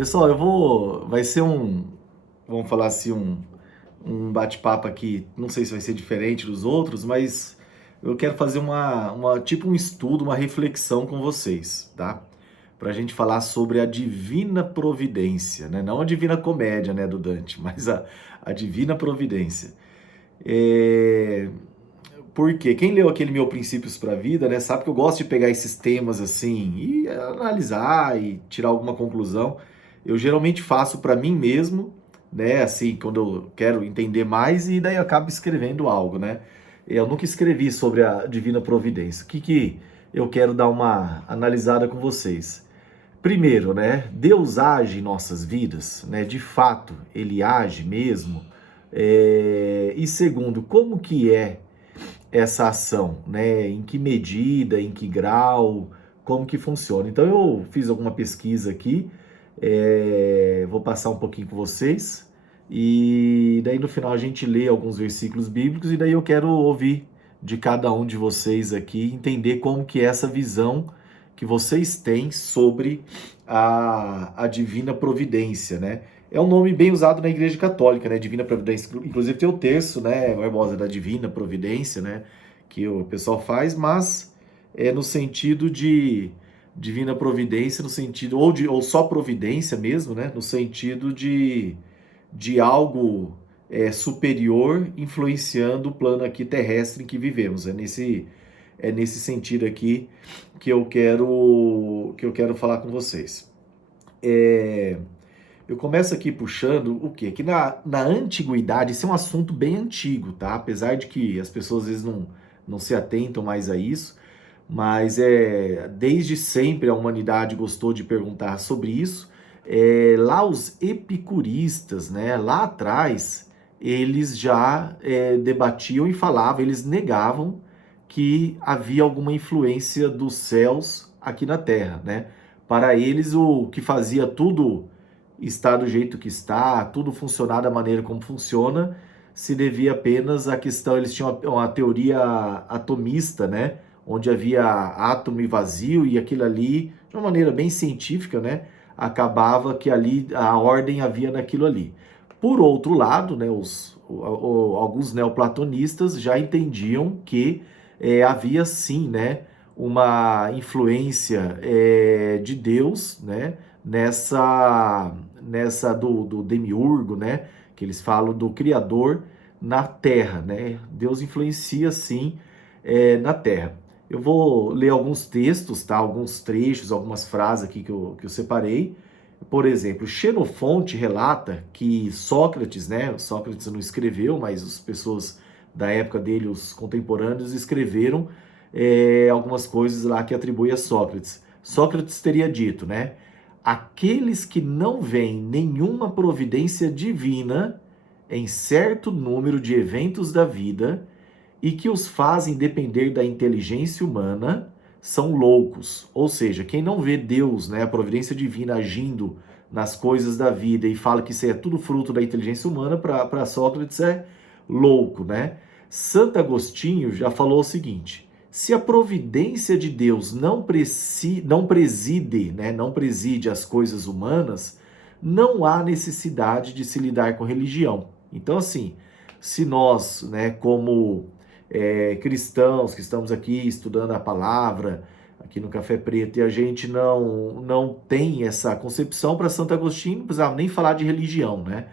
Pessoal, vai ser vamos falar assim, um bate-papo aqui, não sei se vai ser diferente dos outros, mas eu quero fazer tipo um estudo, uma reflexão com vocês, tá? Pra gente falar sobre a divina providência, né? Não a divina comédia, né, do Dante, mas a divina providência. É... Por quê? Quem leu aquele Meu Princípios para a Vida, né, sabe que eu gosto de pegar esses temas assim e analisar e tirar alguma conclusão. Eu geralmente faço para mim mesmo, né, assim, quando eu quero entender mais e daí eu acabo escrevendo algo, né? Eu nunca escrevi sobre a Divina Providência. O que eu quero dar uma analisada com vocês? Primeiro, né, Deus age em nossas vidas, né? De fato, Ele age mesmo. E segundo, como que é essa ação, né? Em que medida, em que grau, como que funciona. Então eu fiz alguma pesquisa aqui, vou passar um pouquinho com vocês e daí no final a gente lê alguns versículos bíblicos e daí eu quero ouvir de cada um de vocês aqui, entender como que é essa visão que vocês têm sobre a divina providência, né? É um nome bem usado na Igreja Católica, né? Divina Providência. Inclusive tem o terço, né, Barbosa, da Divina Providência, né? Que o pessoal faz, mas é no sentido de Divina Providência, no sentido, ou só Providência mesmo, né? No sentido de algo superior influenciando o plano aqui terrestre em que vivemos. É nesse sentido aqui que eu quero falar com vocês. Eu começo aqui puxando o quê? Que na antiguidade, isso é um assunto bem antigo, tá? Apesar de que as pessoas às vezes não se atentam mais a isso, mas desde sempre a humanidade gostou de perguntar sobre isso. Lá os epicuristas, né? Lá atrás, eles já debatiam e falavam, eles negavam que havia alguma influência dos céus aqui na Terra, né? Para eles, o que fazia tudo estar do jeito que está, tudo funcionar da maneira como funciona, se devia apenas à questão, eles tinham uma teoria atomista, né? Onde havia átomo e vazio e aquilo ali, de uma maneira bem científica, né? Acabava que ali a ordem havia naquilo ali. Por outro lado, né, alguns neoplatonistas já entendiam que havia sim, né, uma influência de Deus, né, nessa do demiurgo, né, que eles falam do Criador na Terra, né? Deus influencia sim na Terra. Eu vou ler alguns textos, tá? Alguns trechos, algumas frases aqui que eu separei. Por exemplo, Xenofonte relata que Sócrates, né? Sócrates não escreveu, mas as pessoas da época dele, os contemporâneos, escreveram algumas coisas lá que atribui a Sócrates. Sócrates teria dito, né? Aqueles que não veem nenhuma providência divina em certo número de eventos da vida e que os fazem depender da inteligência humana são loucos. Ou seja, quem não vê Deus, né, a providência divina agindo nas coisas da vida e fala que isso é tudo fruto da inteligência humana, para Sócrates é louco, né? Santo Agostinho já falou o seguinte: se a providência de Deus não preside, né, não preside as coisas humanas, não há necessidade de se lidar com religião. Então, assim, se nós, né, como cristãos que estamos aqui estudando a palavra, aqui no Café Preto, e a gente não tem essa concepção, para Santo Agostinho, não precisava nem falar de religião, né?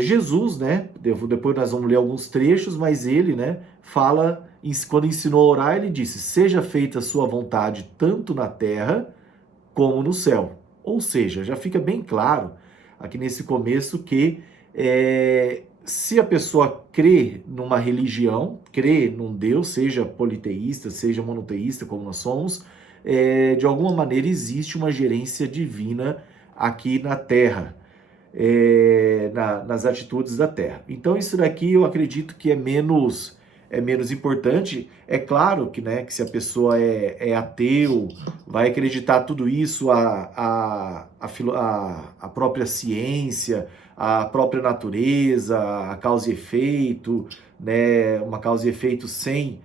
Jesus, né? Depois nós vamos ler alguns trechos, mas ele, né, fala, quando ensinou a orar, ele disse: seja feita a sua vontade tanto na terra como no céu. Ou seja, já fica bem claro aqui nesse começo que se a pessoa crê numa religião, crê num Deus, seja politeísta, seja monoteísta, como nós somos, de alguma maneira existe uma gerência divina aqui na Terra, nas atitudes da Terra. Então isso daqui eu acredito que é menos importante. É claro que, né, que se a pessoa é ateu, vai acreditar tudo isso, a própria ciência, a própria natureza, a causa e efeito, né, uma causa e efeito sem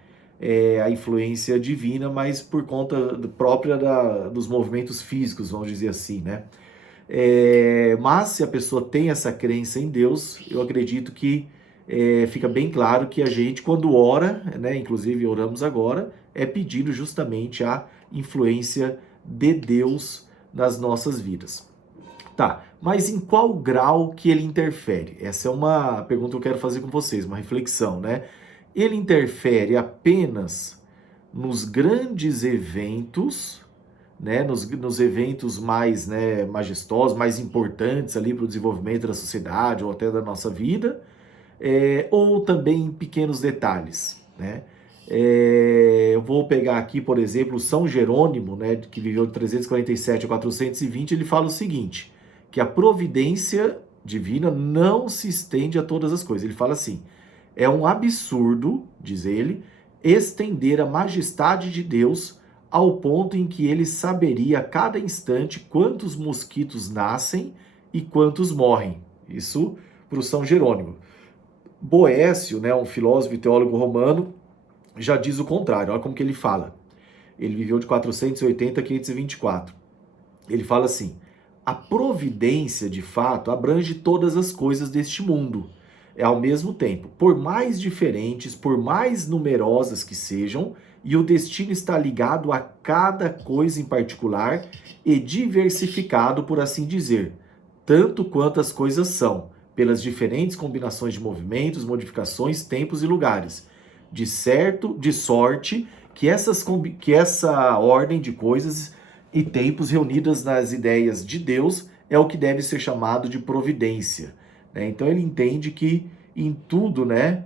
a influência divina, mas por conta própria dos movimentos físicos, vamos dizer assim, né? Mas se a pessoa tem essa crença em Deus, eu acredito que fica bem claro que a gente, quando ora, né, inclusive oramos agora, é pedindo justamente a influência de Deus nas nossas vidas. Tá, mas em qual grau que ele interfere? Essa é uma pergunta que eu quero fazer com vocês, uma reflexão, né? Ele interfere apenas nos grandes eventos, né, nos eventos mais, né, majestosos, mais importantes ali para o desenvolvimento da sociedade ou até da nossa vida, ou também em pequenos detalhes, né? Eu vou pegar aqui, por exemplo, São Jerônimo, né, que viveu de 347 a 420, ele fala o seguinte, que a providência divina não se estende a todas as coisas. Ele fala assim, é um absurdo, diz ele, estender a majestade de Deus ao ponto em que ele saberia a cada instante quantos mosquitos nascem e quantos morrem. Isso para o São Jerônimo. Boécio, né, um filósofo e teólogo romano, já diz o contrário. Olha como que ele fala. Ele viveu de 480 a 524. Ele fala assim, a providência, de fato, abrange todas as coisas deste mundo. Ao mesmo tempo, por mais diferentes, por mais numerosas que sejam, e o destino está ligado a cada coisa em particular e diversificado, por assim dizer, tanto quanto as coisas são, pelas diferentes combinações de movimentos, modificações, tempos e lugares. De sorte que essa ordem de coisas e tempos reunidas nas ideias de Deus é o que deve ser chamado de providência. Né? Então ele entende que em tudo, né,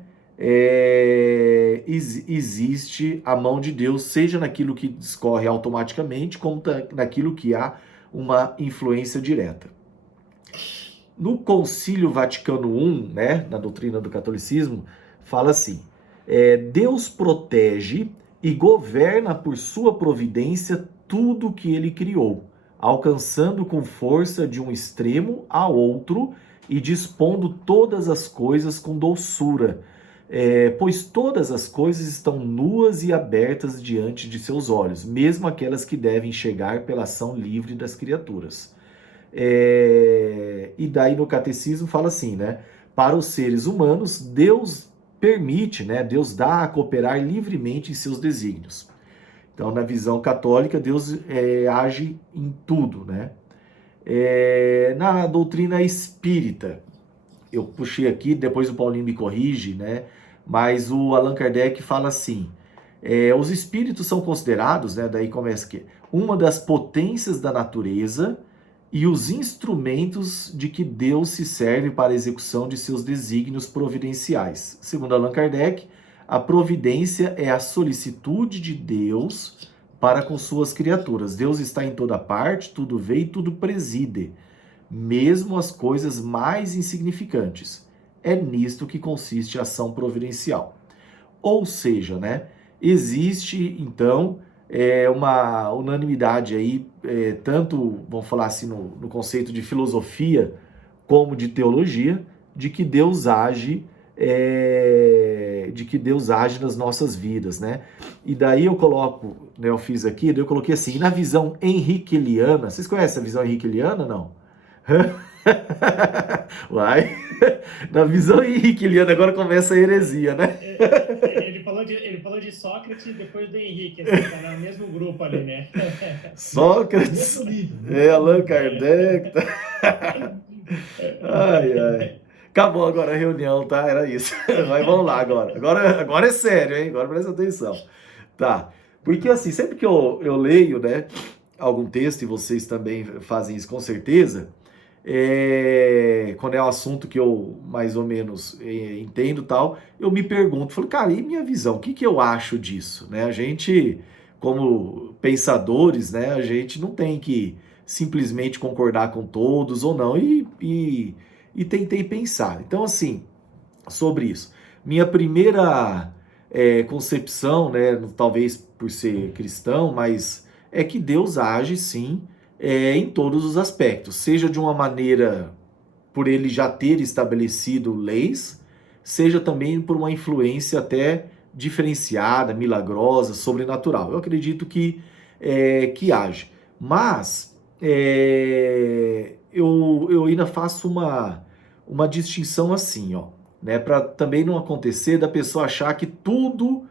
existe a mão de Deus, seja naquilo que discorre automaticamente, como naquilo que há uma influência direta. No Concílio Vaticano I, né, na doutrina do catolicismo, fala assim, Deus protege e governa por sua providência tudo que ele criou, alcançando com força de um extremo a outro e dispondo todas as coisas com doçura, pois todas as coisas estão nuas e abertas diante de seus olhos, mesmo aquelas que devem chegar pela ação livre das criaturas. E daí no catecismo fala assim, né? Para os seres humanos, Deus permite, né? Deus dá a cooperar livremente em seus desígnios. Então, na visão católica, Deus age em tudo, né? Na doutrina espírita, eu puxei aqui, depois o Paulinho me corrige, né? Mas o Allan Kardec fala assim, os espíritos são considerados, né? Daí começa aqui, uma das potências da natureza e os instrumentos de que Deus se serve para a execução de seus desígnios providenciais. Segundo Allan Kardec, a providência é a solicitude de Deus para com suas criaturas. Deus está em toda parte, tudo vê e tudo preside, mesmo as coisas mais insignificantes. É nisto que consiste a ação providencial. Ou seja, né, existe, então, uma unanimidade aí, tanto, vamos falar assim, no conceito de filosofia como de teologia, de que Deus age, nas nossas vidas, né? E daí eu coloco, né, eu fiz aqui, daí eu coloquei assim, na visão henriqueliana, vocês conhecem a visão henriqueliana, não? Uai, na visão henriqueliana agora começa a heresia, né? Ele falou de Sócrates depois do Henrique, assim, tá no mesmo grupo ali, né? Sócrates, Allan Kardec. Ai, ai. Acabou agora a reunião, tá? Era isso. Mas vamos lá agora. Agora é sério, hein? Agora presta atenção. Tá. Porque assim, sempre que eu leio, né, algum texto, e vocês também fazem isso com certeza, quando é um assunto que eu mais ou menos entendo tal, eu me pergunto, falo, cara, e minha visão? O que que eu acho disso? Né? A gente, como pensadores, né, a gente não tem que simplesmente concordar com todos ou não, e tentei pensar. Então, assim, sobre isso. Minha primeira concepção, né, talvez por ser cristão, mas é que Deus age sim em todos os aspectos, seja de uma maneira por ele já ter estabelecido leis, seja também por uma influência até diferenciada, milagrosa, sobrenatural. Eu acredito que age. Mas eu ainda faço uma distinção assim, ó, né? Para também não acontecer da pessoa achar que tudo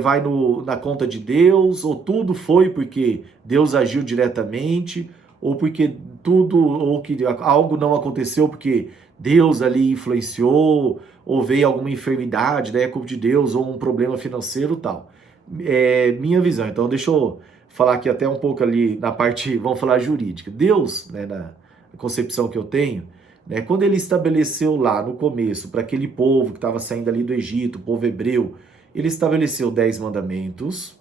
vai na conta de Deus, ou tudo foi porque Deus agiu diretamente, ou porque ou que algo não aconteceu porque Deus ali influenciou, ou veio alguma enfermidade, né, culpa de Deus, ou um problema financeiro e tal. É minha visão. Então deixa eu falar aqui até um pouco ali na parte, vamos falar jurídica. Deus, né, na concepção que eu tenho, né, quando ele estabeleceu lá no começo, para aquele povo que estava saindo ali do Egito, o povo hebreu, ele estabeleceu 10 mandamentos,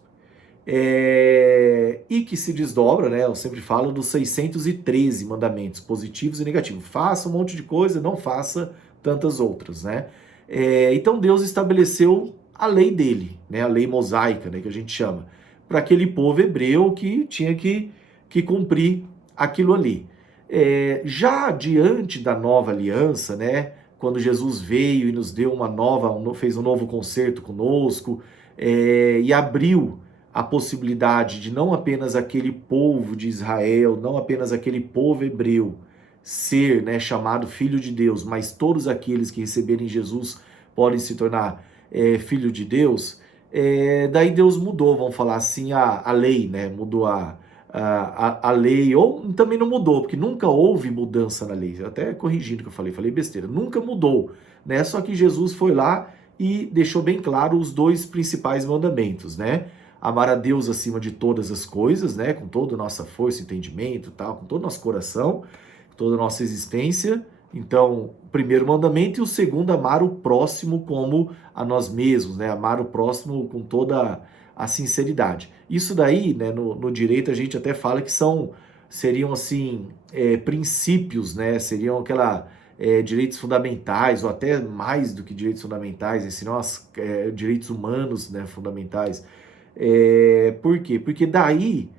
e que se desdobra, né? Eu sempre falo dos 613 mandamentos, positivos e negativos. Faça um monte de coisa, não faça tantas outras, né? Então Deus estabeleceu a lei dele, né? A lei mosaica, né? Que a gente chama, para aquele povo hebreu que tinha que cumprir aquilo ali. Já diante da nova aliança, né? Quando Jesus veio e nos deu fez um novo concerto conosco, e abriu a possibilidade de não apenas aquele povo de Israel, não apenas aquele povo hebreu ser, né, chamado filho de Deus, mas todos aqueles que receberem Jesus podem se tornar filho de Deus. Daí Deus mudou, vamos falar assim, a lei, né? Mudou a lei, ou também não mudou, porque nunca houve mudança na lei. Até corrigindo o que eu falei besteira, nunca mudou, né? Só que Jesus foi lá e deixou bem claro os dois principais mandamentos, né? Amar a Deus acima de todas as coisas, né? Com toda a nossa força, entendimento, tal, com todo o nosso coração, toda a nossa existência. Então, o primeiro mandamento, e o segundo, amar o próximo como a nós mesmos, né? Amar o próximo com toda a sinceridade. Isso daí, né, no direito a gente até fala que seriam assim, princípios, né? Seriam direitos fundamentais, ou até mais do que direitos fundamentais, seriam direitos humanos, né, fundamentais. Por quê? Porque daí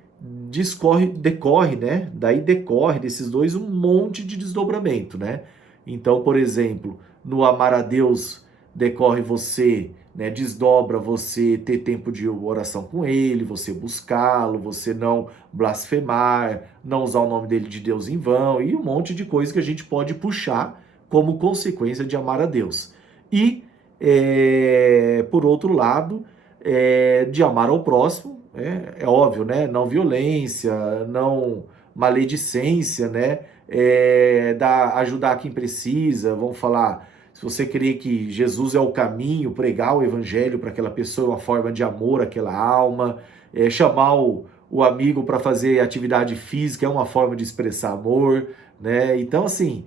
decorre, né? Daí decorre desses dois um monte de desdobramento, né? Então, por exemplo, no amar a Deus decorre você, né? Desdobra você ter tempo de oração com Ele, você buscá-lo, você não blasfemar, não usar o nome dele de Deus em vão, e um monte de coisa que a gente pode puxar como consequência de amar a Deus. E, por outro lado, de amar ao próximo, óbvio, né? Não violência, não maledicência, né? Ajudar quem precisa, vamos falar, se você crê que Jesus é o caminho, pregar o evangelho para aquela pessoa, uma forma de amor àquela alma, chamar o amigo para fazer atividade física é uma forma de expressar amor, né? Então, assim,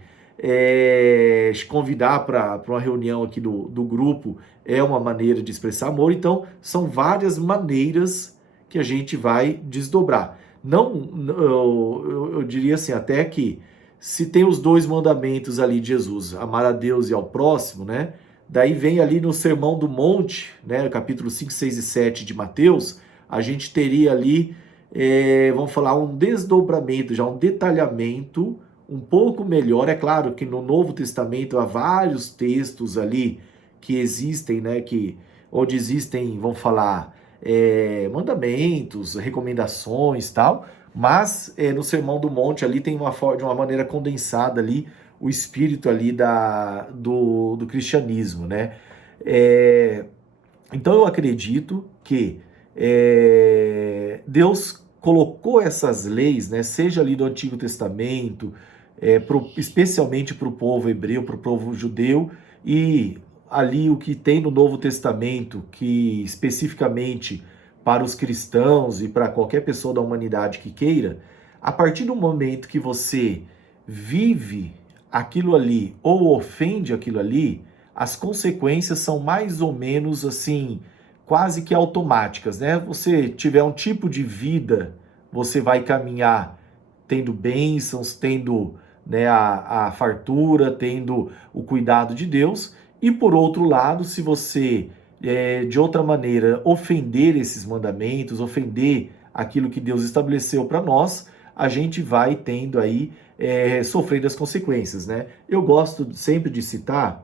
convidar para uma reunião aqui do grupo é uma maneira de expressar amor. Então, são várias maneiras que a gente vai desdobrar. Não, eu diria assim, até que se tem os dois mandamentos ali de Jesus, amar a Deus e ao próximo, né? Daí vem ali no Sermão do Monte, né, capítulo 5, 6 e 7 de Mateus, a gente teria ali, vamos falar, um desdobramento, já um detalhamento um pouco melhor. É claro que no Novo Testamento há vários textos ali que existem, né, onde existem, vamos falar, mandamentos, recomendações, tal, mas no Sermão do Monte ali tem de uma maneira condensada ali o espírito ali do cristianismo, né? Então eu acredito que Deus colocou essas leis, né, seja ali do Antigo Testamento, especialmente para o povo hebreu, para o povo judeu, e ali o que tem no Novo Testamento, que especificamente para os cristãos e para qualquer pessoa da humanidade que queira, a partir do momento que você vive aquilo ali ou ofende aquilo ali, as consequências são mais ou menos assim, quase que automáticas, né? Você tiver um tipo de vida, você vai caminhar tendo bênçãos, tendo, né, a fartura, tendo o cuidado de Deus. E por outro lado, se você, de outra maneira, ofender esses mandamentos, ofender aquilo que Deus estabeleceu para nós, a gente vai tendo aí, sofrendo as consequências, né? Eu gosto sempre de citar,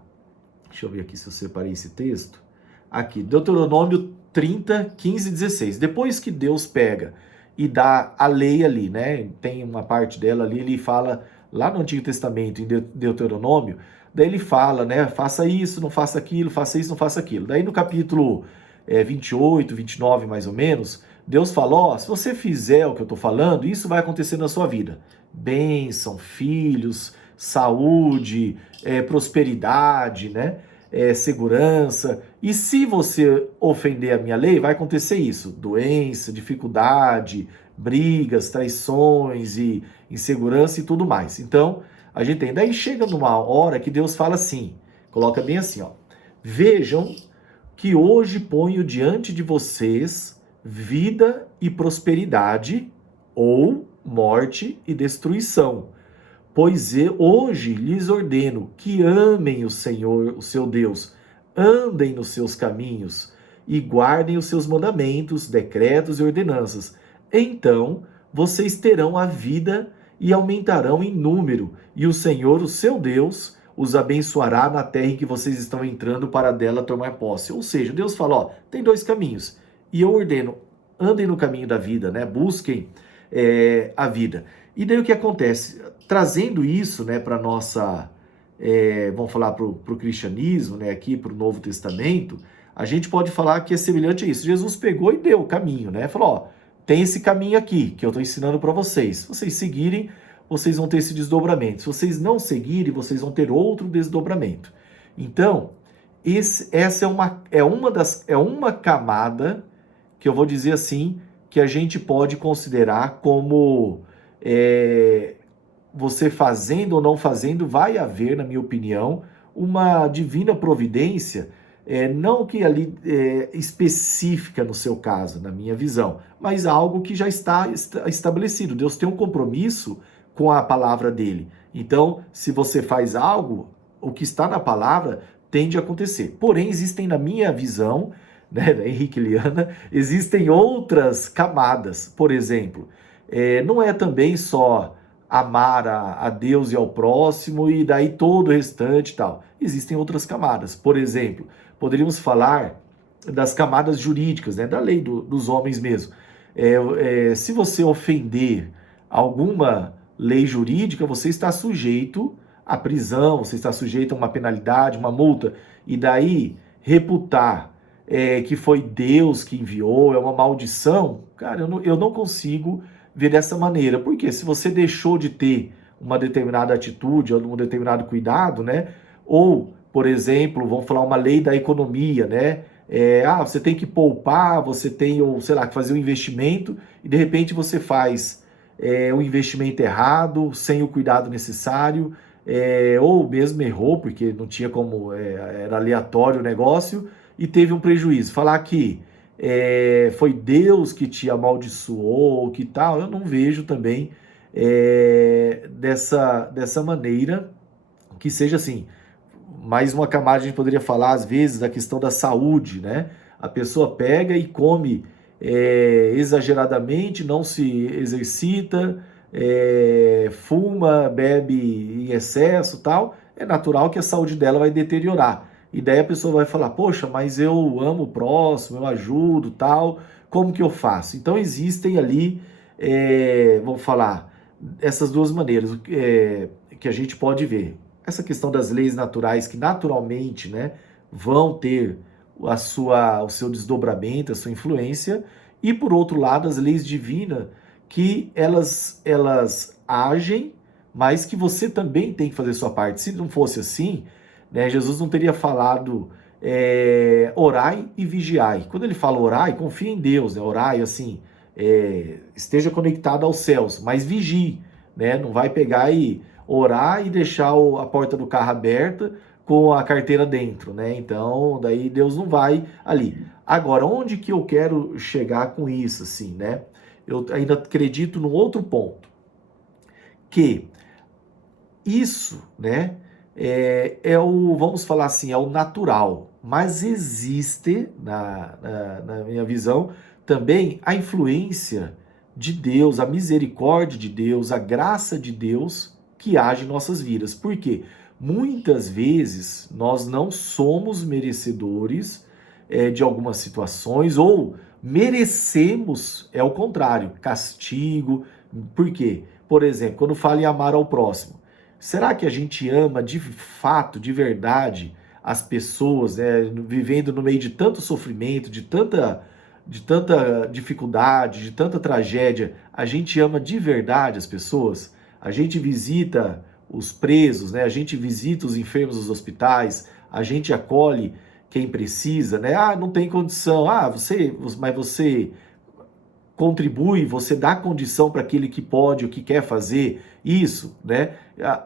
deixa eu ver aqui se eu separei esse texto, aqui, Deuteronômio 30, 15 e 16. Depois que Deus pega e dá a lei ali, né? Tem uma parte dela ali, ele fala lá no Antigo Testamento, em Deuteronômio, daí ele fala, né? Faça isso, não faça aquilo, faça isso, não faça aquilo. Daí no capítulo 28, 29 mais ou menos, Deus fala, ó, se você fizer o que eu tô falando, isso vai acontecer na sua vida. Bênção, filhos, saúde, prosperidade, né? Segurança. E se você ofender a minha lei, vai acontecer isso: doença, dificuldade, brigas, traições e insegurança e tudo mais. Então, a gente tem. Daí chega numa hora que Deus fala assim, coloca bem assim, ó: vejam que hoje ponho diante de vocês vida e prosperidade, ou morte e destruição. Pois hoje lhes ordeno que amem o Senhor, o seu Deus, andem nos seus caminhos e guardem os seus mandamentos, decretos e ordenanças. Então vocês terão a vida e aumentarão em número, e o Senhor, o seu Deus, os abençoará na terra em que vocês estão entrando para dela tomar posse. Ou seja, Deus fala, ó, tem dois caminhos, e eu ordeno, andem no caminho da vida, né? Busquem a vida. E daí o que acontece? Trazendo isso, né, para nossa, vamos falar para o cristianismo, né, aqui para o Novo Testamento, a gente pode falar que é semelhante a isso. Jesus pegou e deu o caminho, né? Falou, ó, tem esse caminho aqui que eu estou ensinando para vocês. Se vocês seguirem, vocês vão ter esse desdobramento. Se vocês não seguirem, vocês vão ter outro desdobramento. Então, essa é uma camada que eu vou dizer assim, que a gente pode considerar como você fazendo ou não fazendo, vai haver, na minha opinião, uma divina providência, não que ali específica no seu caso, na minha visão, mas algo que já está estabelecido. Deus tem um compromisso com a palavra dele. Então, se você faz algo, o que está na palavra tende a acontecer. Porém, existem, na minha visão, né, da Henrique e Liana, existem outras camadas. Por exemplo, não é também só amar a Deus e ao próximo e daí todo o restante e tal. Existem outras camadas. Por exemplo, poderíamos falar das camadas jurídicas, né, da lei dos homens mesmo. Se você ofender alguma lei jurídica, você está sujeito à prisão, você está sujeito a uma penalidade, uma multa. E daí, reputar que foi Deus que enviou, é uma maldição, cara, eu não consigo ver dessa maneira. Porque se você deixou de ter uma determinada atitude, ou um determinado cuidado, né? Ou, por exemplo, vamos falar uma lei da economia, né? Você tem que poupar, você tem, ou sei lá, que fazer um investimento, e de repente você faz um investimento errado, sem o cuidado necessário, ou mesmo errou, porque não tinha como, era aleatório o negócio, e teve um prejuízo. Falar que foi Deus que te amaldiçoou, que tal, eu não vejo também dessa maneira, que seja assim. Mais uma camada a gente poderia falar, às vezes, da questão da saúde, né? A pessoa pega e come exageradamente, não se exercita, fuma, bebe em excesso, tal. É natural que a saúde dela vai deteriorar. E daí a pessoa vai falar, poxa, mas eu amo o próximo, eu ajudo, tal, como que eu faço? Então existem ali, vamos falar, essas duas maneiras que a gente pode ver. Essa questão das leis naturais, que naturalmente, né, vão ter o seu desdobramento, a sua influência, e por outro lado, as leis divinas, que elas agem, mas que você também tem que fazer a sua parte. Se não fosse assim, né, Jesus não teria falado orai e vigiai. Quando ele fala orai, confia em Deus, né? Orai assim, esteja conectado aos céus, mas vigie, né? Não vai pegar e orar e deixar a porta do carro aberta com a carteira dentro, né? Então, daí Deus não vai ali. Agora, onde que eu quero chegar com isso, assim, né? Eu ainda acredito num outro ponto, que isso, né, vamos falar assim, é o natural, mas existe, na minha visão, também a influência de Deus, a misericórdia de Deus, a graça de Deus que age em nossas vidas. Por quê? Muitas vezes nós não somos merecedores de algumas situações, ou Merecemos, é o contrário, castigo. Por quê? Por exemplo, quando fala em amar ao próximo, será que a gente ama de fato, de verdade, as pessoas, né, vivendo no meio de tanto sofrimento, de tanta dificuldade, de tanta tragédia? A gente ama de verdade as pessoas? A gente visita os presos, né? A gente visita os enfermos nos hospitais, a gente acolhe quem precisa, né? Ah, não tem condição. Ah, mas você contribui, você dá condição para aquele que pode, o que quer fazer isso, né?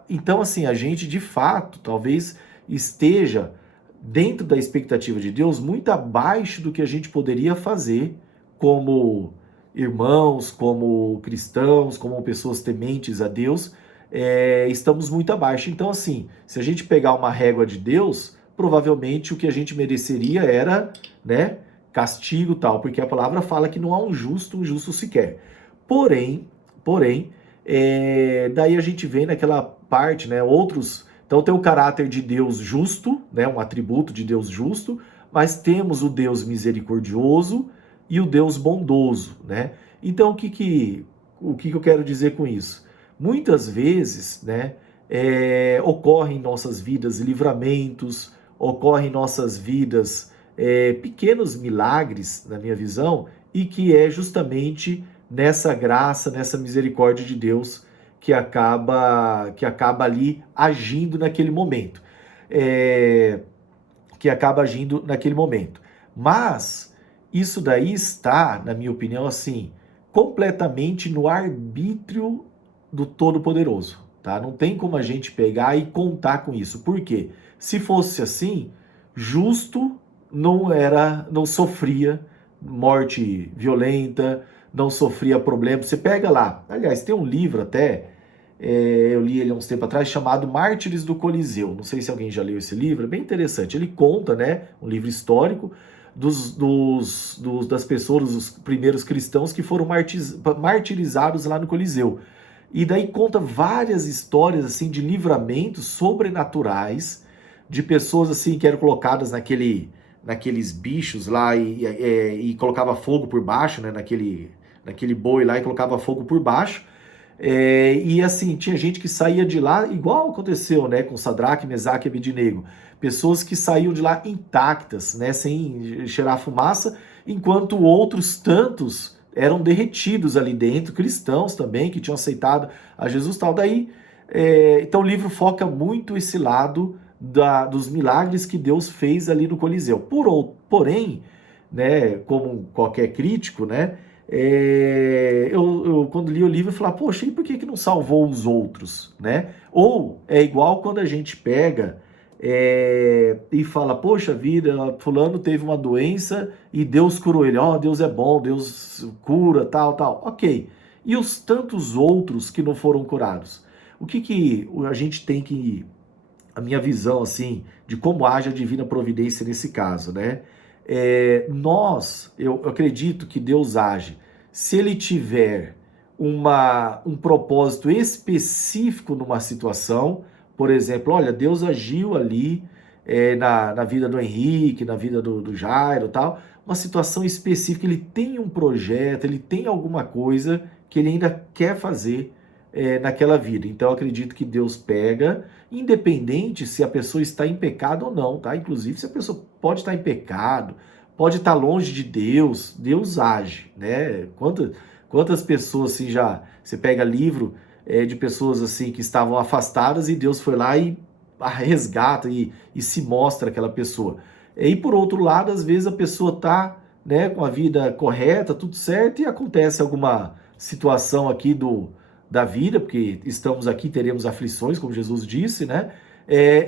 Então, assim, a gente de fato talvez esteja dentro da expectativa de Deus muito abaixo do que a gente poderia fazer como irmãos, como cristãos, como pessoas tementes a Deus, estamos muito abaixo. Então, assim, se a gente pegar uma régua de Deus, provavelmente o que a gente mereceria era, né, castigo tal, porque a palavra fala que não há um justo sequer. Porém, daí a gente vê naquela parte, né, outros. Então tem o caráter de Deus justo, né, um atributo de Deus justo, mas temos o Deus misericordioso e o Deus bondoso, né? Então o que eu quero dizer com isso? Muitas vezes, né, ocorrem em nossas vidas livramentos, ocorrem em nossas vidas pequenos milagres, na minha visão, e que é justamente nessa graça, nessa misericórdia de Deus que acaba ali agindo naquele momento. Que acaba agindo naquele momento. Mas isso daí está, na minha opinião, assim, completamente no arbítrio do Todo-Poderoso, tá? Não tem como a gente pegar e contar com isso. Por quê? Se fosse assim, justo não sofria morte violenta, não sofria problemas. Você pega lá, aliás, tem um livro até, eu li ele há uns tempos atrás, chamado Mártires do Coliseu. Não sei se alguém já leu esse livro, é bem interessante. Ele conta, né, um livro histórico das pessoas, dos primeiros cristãos que foram martirizados lá no Coliseu. E daí conta várias histórias assim de livramentos sobrenaturais de pessoas assim que eram colocadas naqueles bichos lá e colocava fogo por baixo, né, naquele boi lá e colocava fogo por baixo. E assim, tinha gente que saía de lá, igual aconteceu, né, com Sadraque, Mesaque e Abednego. Pessoas que saíam de lá intactas, né, sem cheirar fumaça, enquanto outros tantos eram derretidos ali dentro, cristãos também, que tinham aceitado a Jesus tal. Daí, então o livro foca muito esse lado dos milagres que Deus fez ali no Coliseu. Porém, né, como qualquer crítico, né, eu quando li o livro eu falava, poxa, e por que não salvou os outros, né? Ou é igual quando a gente pega e fala, poxa vida, fulano teve uma doença e Deus curou ele. Ó, Deus é bom, Deus cura, tal. Ok. E os tantos outros que não foram curados? O que a gente tem que... A minha visão, assim, de como age a divina providência nesse caso, né? Eu acredito que Deus age se ele tiver um propósito específico numa situação. Por exemplo, olha, Deus agiu ali na vida do Henrique, na vida do Jairo e tal, uma situação específica, ele tem um projeto, ele tem alguma coisa que ele ainda quer fazer naquela vida. Então eu acredito que Deus pega, independente se a pessoa está em pecado ou não, tá? Inclusive se a pessoa pode estar em pecado, pode estar longe de Deus, Deus age, né? Quantas pessoas assim já, você pega livro de pessoas assim que estavam afastadas e Deus foi lá e resgata e se mostra aquela pessoa. E por outro lado, às vezes a pessoa está, né, com a vida correta, tudo certo, e acontece alguma situação aqui da vida, porque estamos aqui, teremos aflições, como Jesus disse, né?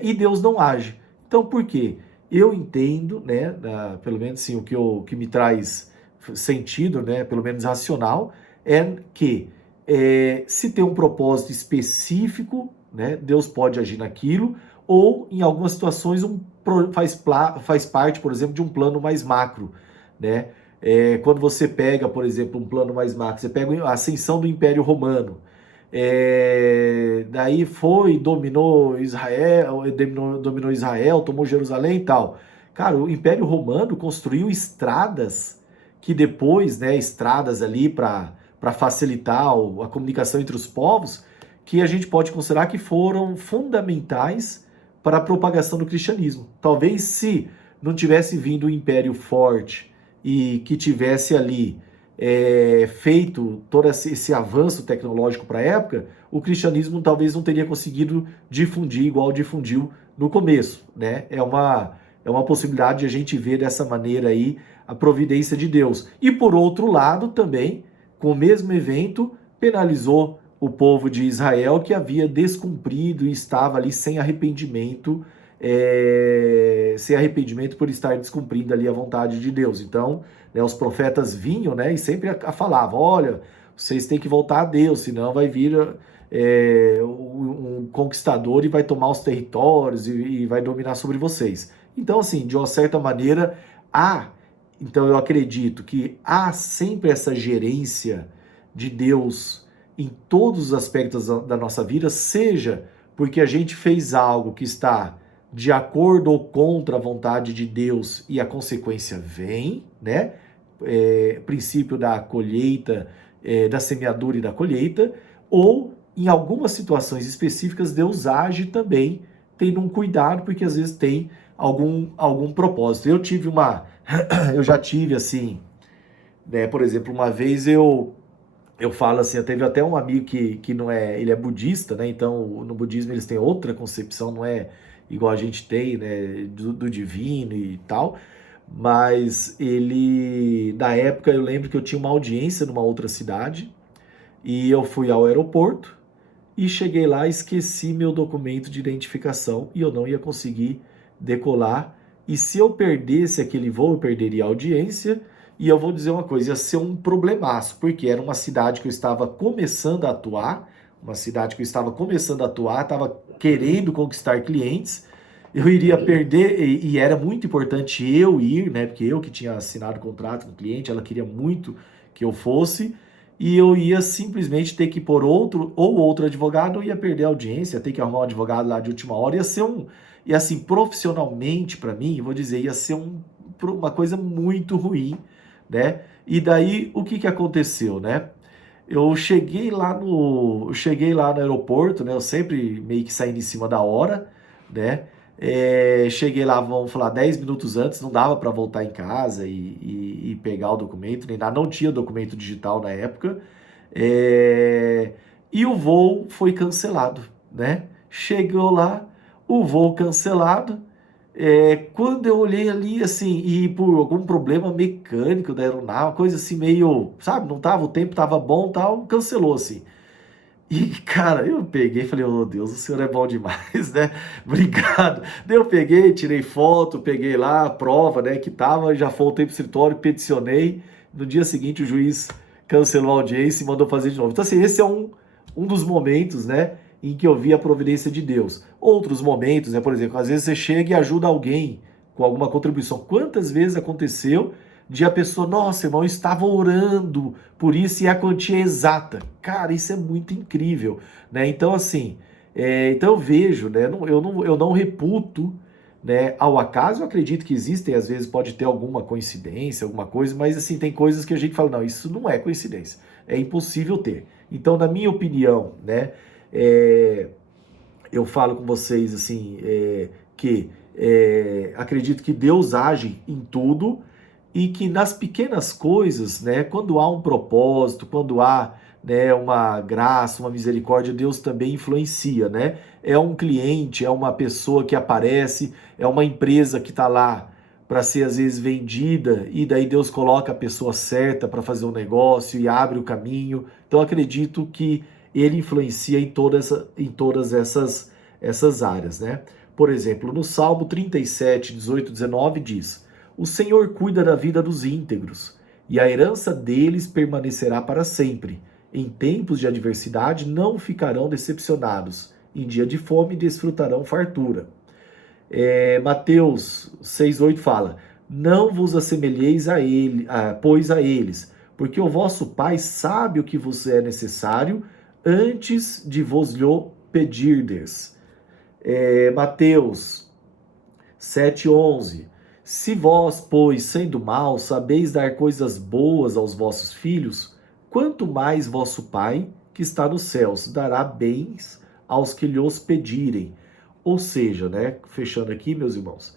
E Deus não age. Então, por quê? Eu entendo, né, pelo menos assim, o que me traz sentido, né, pelo menos racional, é que se tem um propósito específico, né, Deus pode agir naquilo, ou em algumas situações faz parte, por exemplo, de um plano mais macro, né? Quando você pega, por exemplo, um plano mais macro, você pega a ascensão do Império Romano, daí dominou Israel, tomou Jerusalém e tal. Cara, o Império Romano construiu estradas que depois, né, estradas ali para facilitar a comunicação entre os povos, que a gente pode considerar que foram fundamentais para a propagação do cristianismo. Talvez se não tivesse vindo um império forte e que tivesse ali feito todo esse avanço tecnológico para a época, o cristianismo talvez não teria conseguido difundir igual difundiu no começo, né? É uma possibilidade de a gente ver dessa maneira aí a providência de Deus. E por outro lado também, com o mesmo evento, penalizou o povo de Israel que havia descumprido e estava ali sem arrependimento por estar descumprindo ali a vontade de Deus. Então, né, os profetas vinham, né, e sempre falavam, olha, vocês têm que voltar a Deus, senão vai vir um conquistador e vai tomar os territórios e vai dominar sobre vocês. Então, assim, de uma certa maneira, então eu acredito que há sempre essa gerência de Deus em todos os aspectos da nossa vida, seja porque a gente fez algo que está de acordo ou contra a vontade de Deus e a consequência vem, né? Princípio da colheita, da semeadura e da colheita, ou em algumas situações específicas Deus age também, tendo um cuidado, porque às vezes tem algum propósito. Eu já tive assim, né? Por exemplo, uma vez eu falo assim, eu teve até um amigo que não é, ele é budista, né? Então, no budismo eles têm outra concepção, não é igual a gente tem, né? Do divino e tal. Mas na época, eu lembro que eu tinha uma audiência numa outra cidade e eu fui ao aeroporto e cheguei lá, esqueci meu documento de identificação e eu não ia conseguir decolar. E se eu perdesse aquele voo, eu perderia a audiência. E eu vou dizer uma coisa, ia ser um problemaço, porque era uma cidade que eu estava começando a atuar, estava querendo conquistar clientes, eu iria perder, e era muito importante eu ir, né, porque eu que tinha assinado o contrato com o cliente, ela queria muito que eu fosse, e eu ia simplesmente ter que pôr outro advogado, eu ia perder a audiência, ia ter que arrumar um advogado lá de última hora, e assim, profissionalmente para mim, eu vou dizer, ia ser uma coisa muito ruim, né? E daí o que aconteceu, né? Eu cheguei lá no aeroporto, né? Eu sempre meio que saindo em cima da hora, né? Cheguei lá, vamos falar, 10 minutos antes, não dava para voltar em casa e pegar o documento, nem nada, não tinha documento digital na época. E o voo foi cancelado, né? Chegou lá, o voo cancelado. Quando eu olhei ali, assim, e por algum problema mecânico da aeronave, coisa assim meio, sabe, não tava, o tempo tava bom, tal, cancelou, assim. E, cara, eu peguei e falei, oh Deus, o senhor é bom demais, né? Obrigado. Daí eu peguei, tirei foto, peguei lá a prova, né, que tava, já voltei pro escritório, peticionei. No dia seguinte o juiz cancelou a audiência e mandou fazer de novo. Então, assim, esse é um dos momentos, né, em que eu vi a providência de Deus. Outros momentos, né, por exemplo, às vezes você chega e ajuda alguém com alguma contribuição. Quantas vezes aconteceu de a pessoa, nossa, irmão, eu estava orando por isso e a quantia é exata. Cara, isso é muito incrível, né? Então, assim, então eu vejo, né? Eu não reputo, né, ao acaso. Eu acredito que existem, às vezes pode ter alguma coincidência, alguma coisa, mas assim, tem coisas que a gente fala, não, isso não é coincidência, é impossível ter. Então, na minha opinião, né, eu falo com vocês assim, que acredito que Deus age em tudo e que nas pequenas coisas, né, quando há um propósito, quando há, né, uma graça, uma misericórdia, Deus também influencia, né? É um cliente, é uma pessoa que aparece, é uma empresa que está lá para ser às vezes vendida e daí Deus coloca a pessoa certa para fazer um negócio e abre o caminho. Então acredito que ele influencia em todas essas áreas, né? Por exemplo, no Salmo 37, 18, 19 diz: o Senhor cuida da vida dos íntegros, e a herança deles permanecerá para sempre. Em tempos de adversidade não ficarão decepcionados, em dia de fome desfrutarão fartura. Mateus 6,8 fala: não vos assemelheis pois a eles, porque o vosso Pai sabe o que vos é necessário antes de vos-lhe pedirdes. Mateus 7,11: Se vós, pois, sendo maus, sabeis dar coisas boas aos vossos filhos, quanto mais vosso Pai, que está nos céus, dará bens aos que lhe os pedirem. Ou seja, né, fechando aqui, meus irmãos,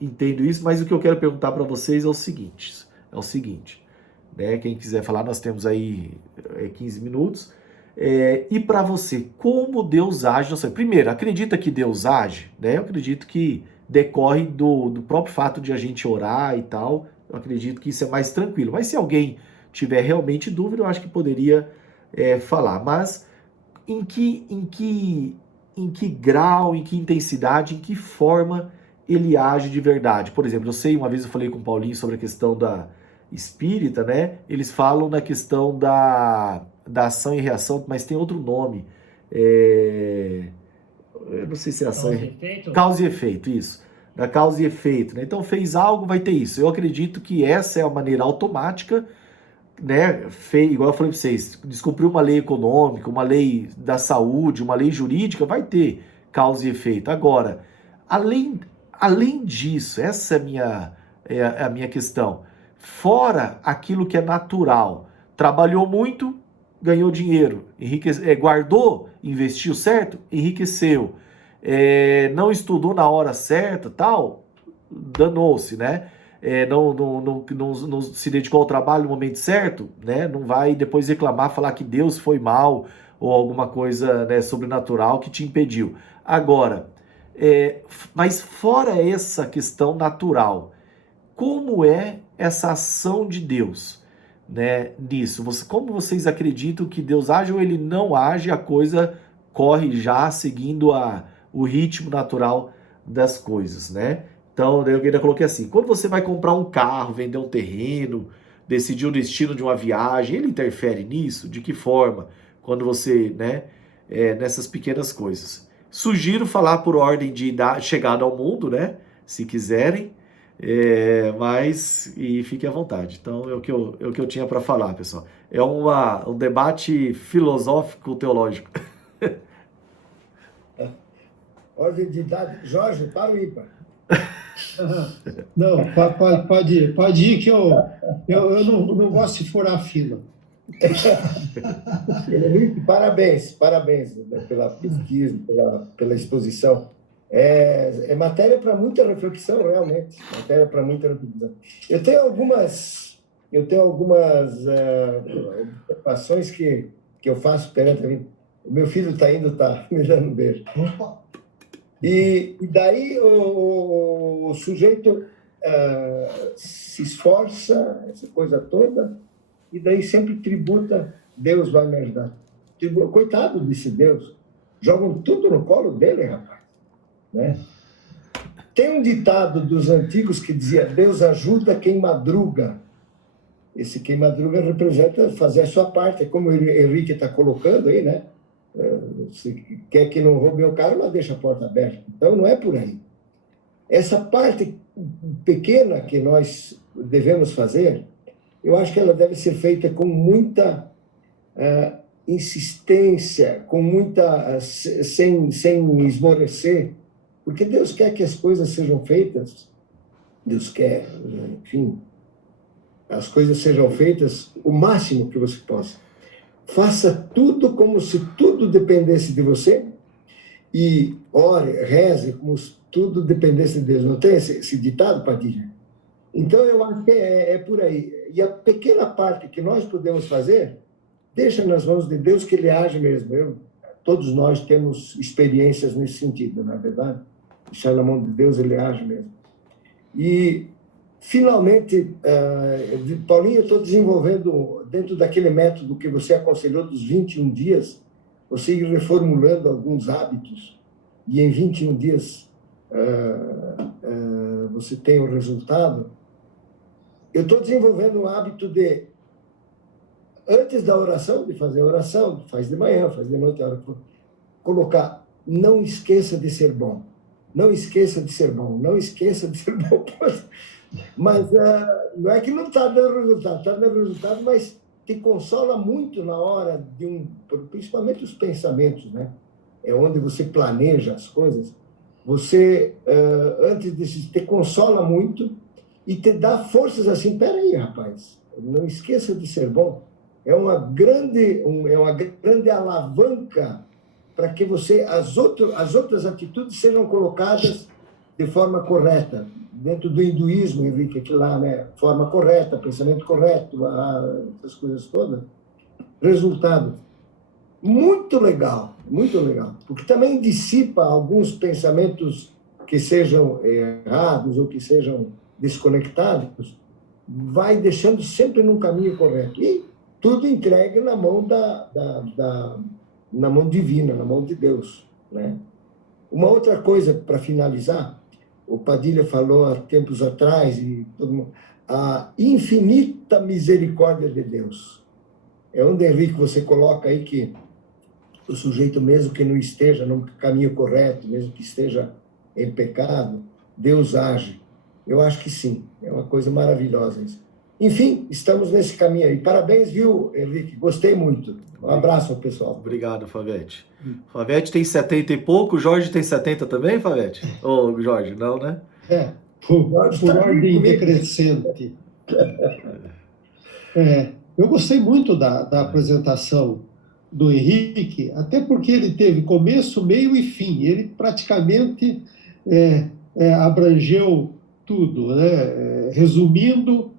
entendo isso, mas o que eu quero perguntar para vocês é o seguinte, né, quem quiser falar, nós temos aí 15 minutos, e para você, como Deus age? Primeiro, acredita que Deus age? Né? Eu acredito que decorre do próprio fato de a gente orar e tal, eu acredito que isso é mais tranquilo, mas se alguém tiver realmente dúvida, eu acho que poderia falar, mas em que grau, em que intensidade, em que forma ele age de verdade. Por exemplo, eu sei, uma vez eu falei com o Paulinho sobre a questão da espírita, né? Eles falam na questão da ação e reação, mas tem outro nome. Eu não sei se é ação Causa e efeito? Causa e efeito, isso. Da causa e efeito, né? Então fez algo, vai ter isso. Eu acredito que essa é a maneira automática, né, igual eu falei para vocês, descumpriu uma lei econômica, uma lei da saúde, uma lei jurídica, vai ter causa e efeito. Agora, além disso, essa é a minha questão. Fora aquilo que é natural, trabalhou muito, ganhou dinheiro, guardou, investiu certo, enriqueceu. Não estudou na hora certa, tal, danou-se, né? Não se dedicou ao trabalho no momento certo, né? Não vai depois reclamar, falar que Deus foi mal ou alguma coisa, né, sobrenatural que te impediu. Agora, mas fora essa questão natural, como é essa ação de Deus, né, nisso? Como vocês acreditam que Deus age ou ele não age, a coisa corre já seguindo o ritmo natural das coisas, né? Então, eu ainda coloquei assim, quando você vai comprar um carro, vender um terreno, decidir o destino de uma viagem, ele interfere nisso? De que forma? Quando você, né, nessas pequenas coisas. Sugiro falar por ordem de chegada ao mundo, né, se quiserem, mas, e fique à vontade. Então, é o que eu tinha para falar, pessoal. É um debate filosófico-teológico. Ordem de idade. Jorge, para o ímpar. Não, pode ir que eu não gosto de furar a fila. Henrique, parabéns pela pesquisa, pela exposição. É matéria para muita reflexão, realmente. Matéria para muita reflexão. Eu tenho algumas observações que eu faço perante a mim. O meu filho está me dando um beijo. E daí o sujeito se esforça, essa coisa toda, e daí sempre tributa, Deus vai me ajudar. Coitado desse Deus, jogam tudo no colo dele, rapaz. Né? Tem um ditado dos antigos que dizia, Deus ajuda quem madruga. Esse quem madruga representa fazer a sua parte, como o Henrique está colocando aí, né? Se quer que não roube o carro, não deixa a porta aberta. Então, não é por aí. Essa parte pequena que nós devemos fazer, eu acho que ela deve ser feita com muita insistência, sem esmorecer, porque Deus quer que as coisas sejam feitas, Deus quer, enfim, as coisas sejam feitas o máximo que você possa. Faça tudo como se tudo dependesse de você e ore, reze como se tudo dependesse de Deus. Não tem esse ditado, Padilha? Então, eu acho que é por aí. E a pequena parte que nós podemos fazer, deixa nas mãos de Deus que Ele age mesmo. Todos nós temos experiências nesse sentido, não é verdade? Deixar na mão de Deus, Ele age mesmo. E, finalmente, Paulinho, eu estou desenvolvendo, dentro daquele método que você aconselhou dos 21 dias, você ir reformulando alguns hábitos, e em 21 dias você tem o resultado. Eu estou desenvolvendo um hábito de, antes da oração, de fazer a oração, faz de manhã, faz de noite, colocar, não esqueça de ser bom. Não esqueça de ser bom, não esqueça de ser bom. Mas não é que não está dando resultado, está dando resultado, mas te consola muito na hora principalmente os pensamentos, né? É onde você planeja as coisas. você, antes disso, te consola muito e te dá forças assim, peraí, rapaz, não esqueça de ser bom. É uma grande alavanca para que as outras atitudes sejam colocadas de forma correta. Dentro do hinduísmo, Henrique, aqui lá, né? Forma correta, pensamento correto, essas coisas todas. Resultado, muito legal, porque também dissipa alguns pensamentos que sejam errados ou que sejam desconectados, vai deixando sempre num caminho correto. E tudo entregue na mão na mão divina, na mão de Deus, né? Uma outra coisa para finalizar, o Padilha falou há tempos atrás, e todo mundo, a infinita misericórdia de Deus. É onde, Henrique, você coloca aí que o sujeito, mesmo que não esteja no caminho correto, mesmo que esteja em pecado, Deus age. Eu acho que sim, é uma coisa maravilhosa isso. Enfim, estamos nesse caminho aí. Parabéns, viu, Henrique? Gostei muito. Um abraço, pessoal. Obrigado, Favete. Favete tem 70 e pouco, Jorge tem 70 também, Favete? Ô, Jorge, não, né? Por ordem decrescente. Eu gostei muito da apresentação do Henrique, até porque ele teve começo, meio e fim. Ele praticamente abrangeu tudo, né? Resumindo,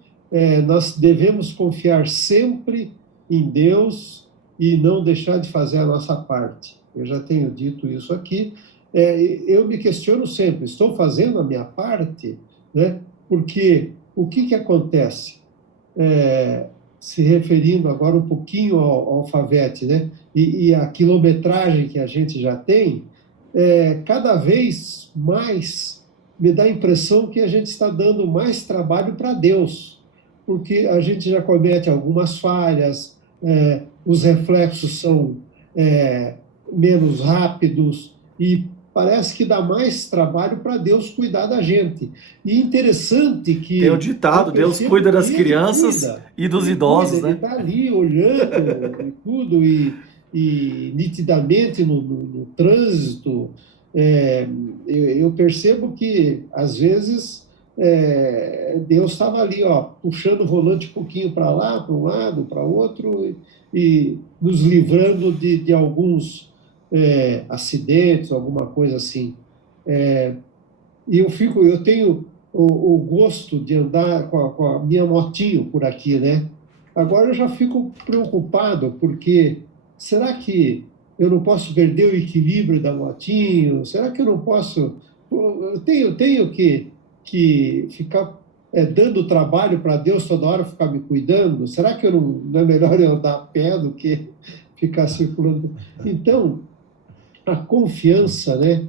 nós devemos confiar sempre em Deus e não deixar de fazer a nossa parte. Eu já tenho dito isso aqui. Eu me questiono sempre, estou fazendo a minha parte, né? Porque o que acontece? Se referindo agora um pouquinho ao Favete, né? E a quilometragem que a gente já tem, cada vez mais me dá a impressão que a gente está dando mais trabalho para Deus, porque a gente já comete algumas falhas, os reflexos são menos rápidos e parece que dá mais trabalho para Deus cuidar da gente. E interessante que... Tem o ditado, Deus cuida das crianças e dos idosos, né? Ele está ali olhando e tudo, e nitidamente no trânsito. Eu percebo que, às vezes, Deus estava ali, puxando o volante um pouquinho para lá, para um lado, para outro, e nos livrando de alguns acidentes, alguma coisa assim. E eu tenho o gosto de andar com a minha motinho por aqui, né? Agora eu já fico preocupado, porque será que eu não posso perder o equilíbrio da motinho? Será que eu não posso... Eu tenho que ficar dando trabalho para Deus toda hora ficar me cuidando? Será que não é melhor eu andar a pé do que ficar circulando? Então, a confiança, né?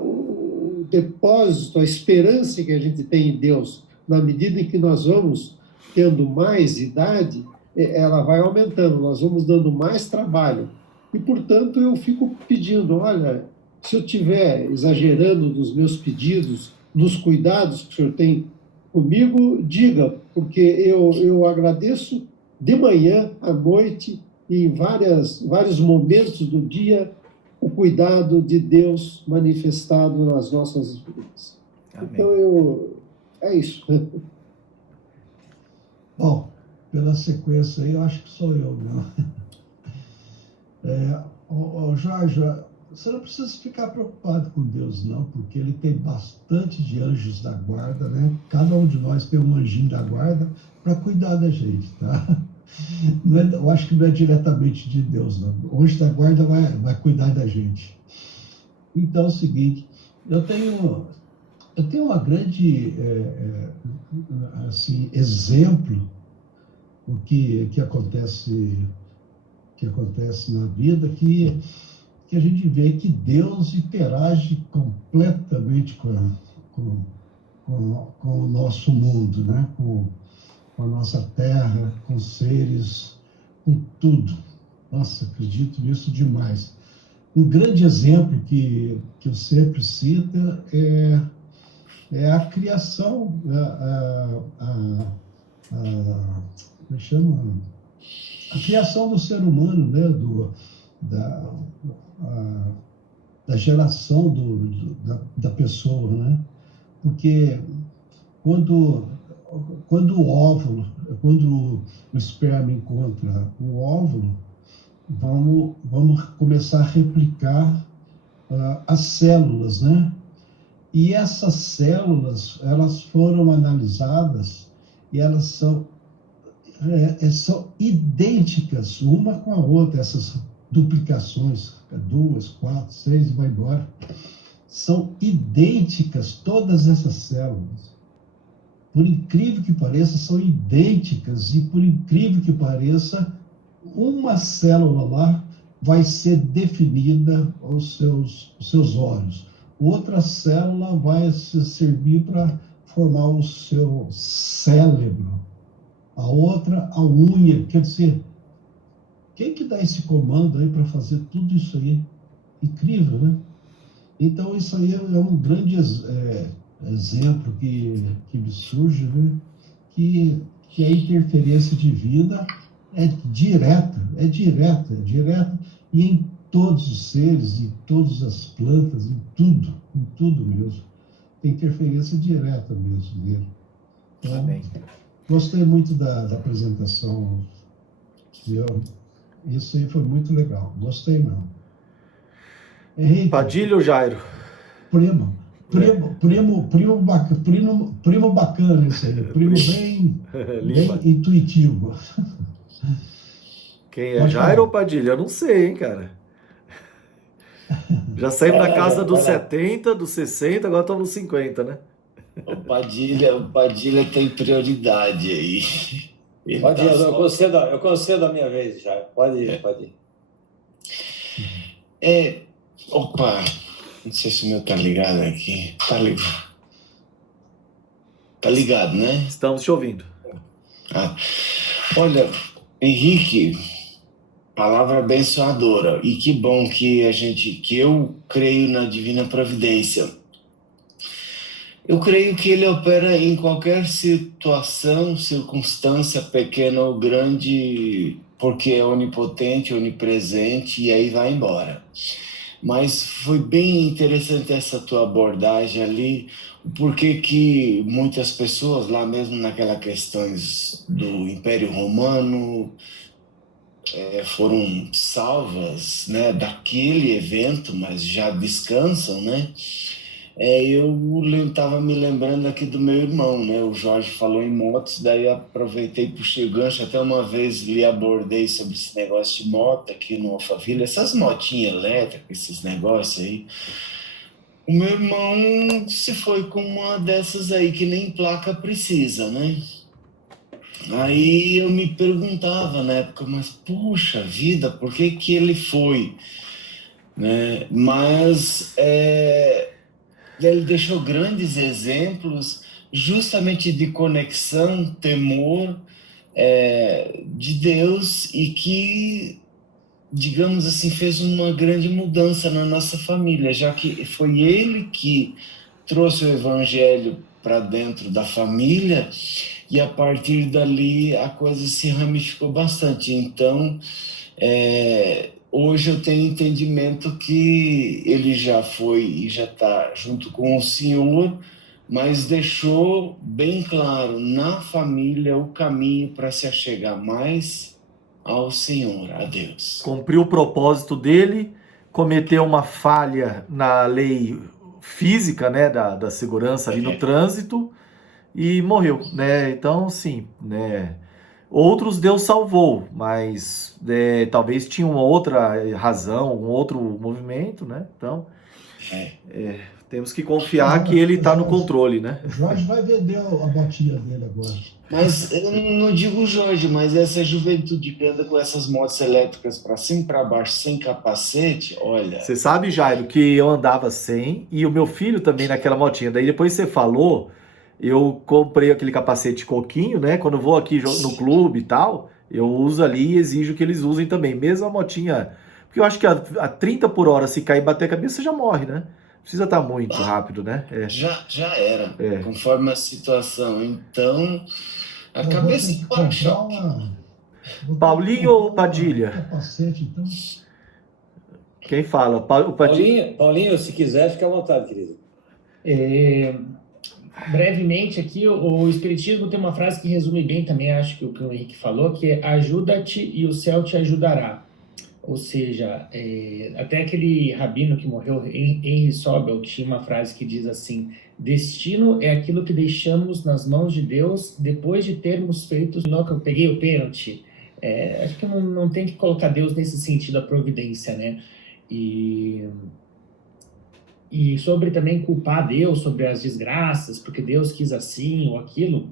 O depósito, a esperança que a gente tem em Deus, na medida em que nós vamos tendo mais idade, ela vai aumentando, nós vamos dando mais trabalho. E, portanto, eu fico pedindo, olha, se eu estiver exagerando nos meus pedidos, nos cuidados que o senhor tem comigo, diga, porque eu agradeço de manhã, à noite, e em vários momentos do dia, o cuidado de Deus manifestado nas nossas vidas. Amém. Então, é isso. Bom, pela sequência aí, eu acho que sou eu, né? Jorge, você não precisa ficar preocupado com Deus, não, porque ele tem bastante de anjos da guarda, né? Cada um de nós tem um anjinho da guarda para cuidar da gente, tá? Eu acho que não é diretamente de Deus, não. O anjo da guarda vai cuidar da gente. Então é o seguinte, eu tenho uma grande assim, exemplo o que acontece na vida, que a gente vê que Deus interage completamente com o nosso mundo, né? Com a nossa terra, com seres, com tudo. Nossa, acredito nisso demais. Um grande exemplo que eu sempre cito é a criação, como chama? A criação do ser humano, né? da geração da pessoa, né? Porque quando quando o esperma encontra o óvulo, vamos começar a replicar as células, né? E essas células, elas foram analisadas e elas são idênticas uma com a outra, essas duplicações, 2, 4, 6, vai embora. São idênticas todas essas células. Por incrível que pareça, são idênticas, e por incrível que pareça, uma célula lá vai ser definida aos seus olhos. Outra célula vai servir para formar o seu cérebro. A outra, a unha. Quer dizer, quem que dá esse comando aí para fazer tudo isso aí? Incrível, né? Então, isso aí é um grande exemplo que me surge, né? Que a interferência divina é direta, e em todos os seres, em todas as plantas, em tudo mesmo. Tem interferência direta mesmo nele. Então, Amém. gostei muito da apresentação, isso aí foi muito legal, gostei não. Henrique, Padilha ou Jairo? primo bacana isso aí, primo bem intuitivo. Quem é, Jairo ou Padilha? Eu não sei, hein, cara. Já saímos da casa dos 70, dos 60, agora estamos nos 50, né? O Padilha tem prioridade aí. Pode ir, eu concedo a minha vez já. Pode ir. Opa, não sei se o meu tá ligado aqui. Tá ligado, né? Estamos te ouvindo. Olha, Henrique, palavra abençoadora. E que bom que eu creio na divina providência. Eu creio que ele opera em qualquer situação, circunstância, pequena ou grande, porque é onipotente, onipresente, e aí vai embora. Mas foi bem interessante essa tua abordagem ali, porque que muitas pessoas, lá mesmo naquelas questões do Império Romano, foram salvas, daquele evento, mas já descansam, né? Eu estava me lembrando aqui do meu irmão, né? O Jorge falou em motos, daí aproveitei, puxei o gancho, até uma vez lhe abordei sobre esse negócio de moto aqui no Alphaville, essas motinhas elétricas, esses negócios aí. O meu irmão se foi com uma dessas aí que nem placa precisa, né? Aí eu me perguntava na época, mas puxa vida, por que que ele foi? Né? Mas ele deixou grandes exemplos justamente de conexão, temor de Deus, e que, digamos assim, fez uma grande mudança na nossa família, já que foi ele que trouxe o evangelho para dentro da família, e a partir dali a coisa se ramificou bastante. Então, hoje eu tenho entendimento que ele já foi e já está junto com o Senhor, mas deixou bem claro na família o caminho para se achegar mais ao Senhor, a Deus. Cumpriu o propósito dele, cometeu uma falha na lei física, né, da segurança ali no trânsito, e morreu, né? Então, sim, né? Outros Deus salvou, mas talvez tinha uma outra razão, um outro movimento, né? Então, temos que confiar que ele está no controle, né? O Jorge vai vender a botinha dele agora. Mas eu não digo Jorge, mas essa juventude que anda com essas motos elétricas para cima e para baixo sem capacete, olha... Você sabe, Jairo, que eu andava sem, e o meu filho também naquela motinha. Daí depois você falou, eu comprei aquele capacete coquinho, né? Quando eu vou aqui no clube e tal, eu uso ali e exijo que eles usem também. Mesmo a motinha... Porque eu acho que a 30 por hora, se cair e bater a cabeça, você já morre, né? Precisa estar muito rápido, né? Já era, conforme a situação. Então, a cabeça para o choque. Paulinho ou Padilha? Capacete, então. Quem fala? Paulinho, se quiser, fica à vontade, querido. Brevemente aqui, o Espiritismo tem uma frase que resume bem também, acho que o que o Henrique falou, que é ajuda-te e o céu te ajudará. Ou seja, até aquele rabino que morreu, Henry Sobel, tinha uma frase que diz assim: destino é aquilo que deixamos nas mãos de Deus depois de termos feito. Não, que eu peguei o pênalti. Acho que não tem que colocar Deus nesse sentido, a providência, né? E sobre também culpar Deus sobre as desgraças, porque Deus quis assim ou aquilo.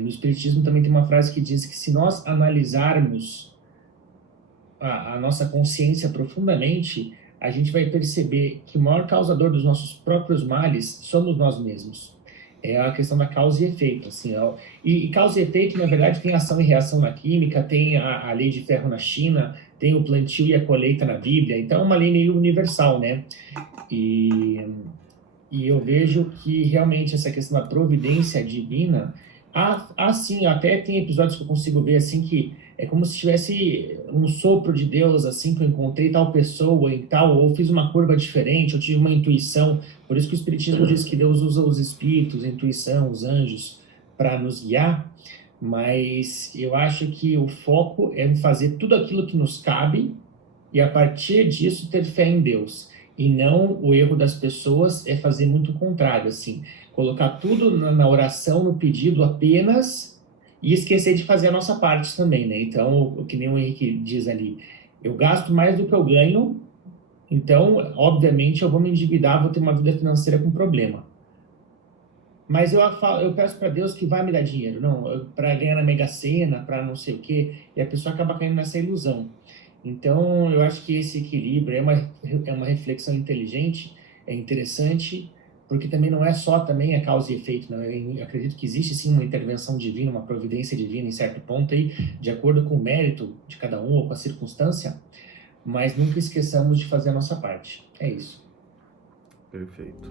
No Espiritismo também tem uma frase que diz que se nós analisarmos a nossa consciência profundamente, a gente vai perceber que o maior causador dos nossos próprios males somos nós mesmos. É a questão da causa e efeito. Assim, e causa e efeito, na verdade, tem ação e reação na química, tem a lei de ferro na China, tem o plantio e a colheita na Bíblia, então é uma lei meio universal, né? E eu vejo que realmente essa questão da providência divina, sim, até tem episódios que eu consigo ver assim que é como se tivesse um sopro de Deus, assim, que eu encontrei tal pessoa e tal, ou fiz uma curva diferente, eu tive uma intuição. Por isso que o Espiritismo diz que Deus usa os espíritos, a intuição, os anjos, para nos guiar. Mas eu acho que o foco é em fazer tudo aquilo que nos cabe e, a partir disso, ter fé em Deus. E não, o erro das pessoas é fazer muito o contrário, assim, colocar tudo na oração, no pedido apenas, e esquecer de fazer a nossa parte também, né? Então, o que nem o Henrique diz ali, eu gasto mais do que eu ganho, então, obviamente, eu vou me endividar, vou ter uma vida financeira com problema. Mas eu peço para Deus que vai me dar dinheiro, não, para ganhar na Mega Sena, para não sei o quê, e a pessoa acaba caindo nessa ilusão. Então, eu acho que esse equilíbrio é uma reflexão inteligente, é interessante, porque também não é só também a causa e efeito, não. Eu acredito que existe sim uma intervenção divina, uma providência divina em certo ponto aí, de acordo com o mérito de cada um ou com a circunstância, mas nunca esqueçamos de fazer a nossa parte. É isso. Perfeito.